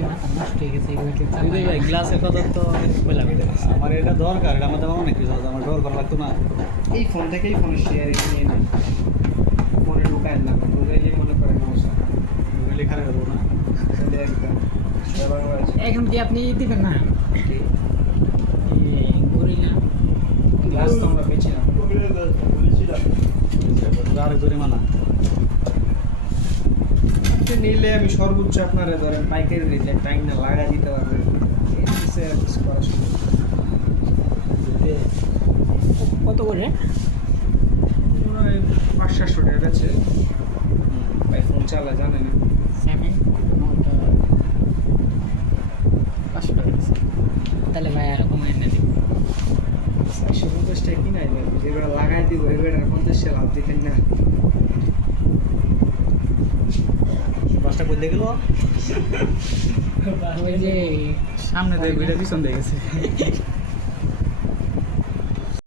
আজকে মাথা নষ্ট হয়ে গেছে এগুলোকে ভাই গ্লাসের কথা তো বললাম আমার এটা দরকার, এটা আমাদের অনেক কিছু আছে, আমার ব্যবহার করা লাগতো না। এই ফোন থেকেই ফোনের শেয়ারিং নিয়ে নেই, ফোনে ঢুকায় না, ঢুকাইলে মনে করেন অবস্থা লেখা রাখবো না। তাহলে একদম ব্যবহার করা যায়। এখন কি আপনি দিবেন না গরিলা গ্লাস তো আমরা বেছি না, আর জরিমানা এটা নিলে আমি সর্বোচ্চ আপনারা ধরেন পাইকারি রেটে টাইম না লাগা দিতে পারবেন, এই হচ্ছে আর কিছু করার সুযোগ নেই। কত করে মনে হয় 500-700 টাকা আছে, ভাই ফোন চালা জানে না। সেভেন পাঁচশো টাকা দিচ্ছে। তাহলে ভাই আর কমায় না দিব 450 টাকা কিনাই যাবে, যেগুলো লাগাই দিব এবার 50 লাভ দিতেন না। বাসটা করতে গেল ওই যে সামনে দিয়ে পিছন দিয়ে গেছে